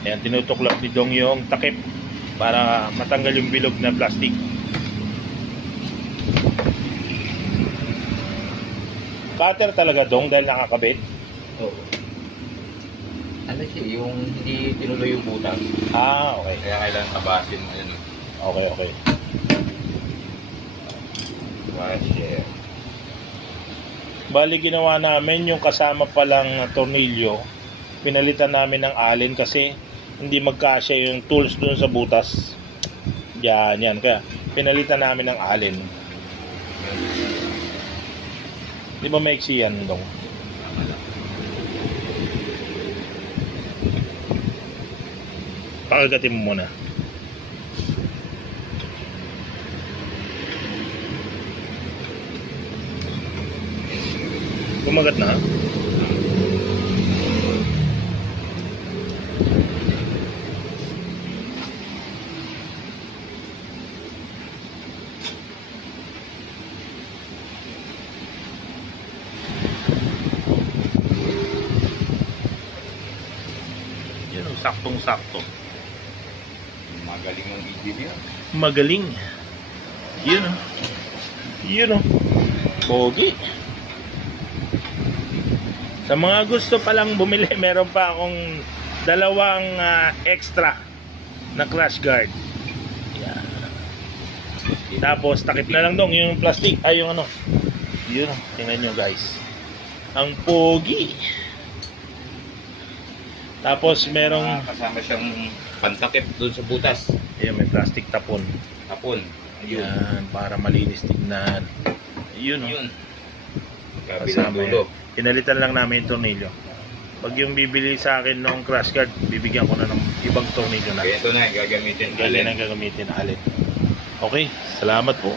Ayan, tinutuklap ni Dong yung takip para matanggal yung bilog na plastic. Cutter talaga, Dong, dahil nakakabit. Oo. Ano siya, yung hindi tinuloy yung butas. Ah, okay. Kaya kailangan tabasin mo yun. Okay, okay. Washer. Bali, ginawa namin yung kasama palang tornilyo. Pinalitan namin ng allen kasi hindi magkasya yung tools dun sa butas. Yan, yan. Kaya pinalitan namin ng allen. Di ba maiksi yan, Dong? Pakagatin mo muna. Kumagat na? Yan, saktong-sakto. Magaling ng engineer. Magaling. Yun o. Yun o. Pogi. Sa mga gusto palang bumili, meron pa akong dalawang extra na crash guard. Yan. Tapos takip na lang Dong yung plastic. Ay yung ano. Yun o. Tingnan nyo guys. Ang pogi. Tapos merong Kasama siyang pantakip doon sa butas. ayun, may plastic tapon. Tapon. Ayun. Yan, para malinis tignan. Ayun, Yun. Kasama Kabilang dulo. yan. Pinalitan lang namin yung tornilyo. Pag yung bibili sa akin ng crash guard, bibigyan ko na ng ibang tornilyo na. Kaya ito na, gagamitin. Galing ang gagamitin alin. Okay, salamat po.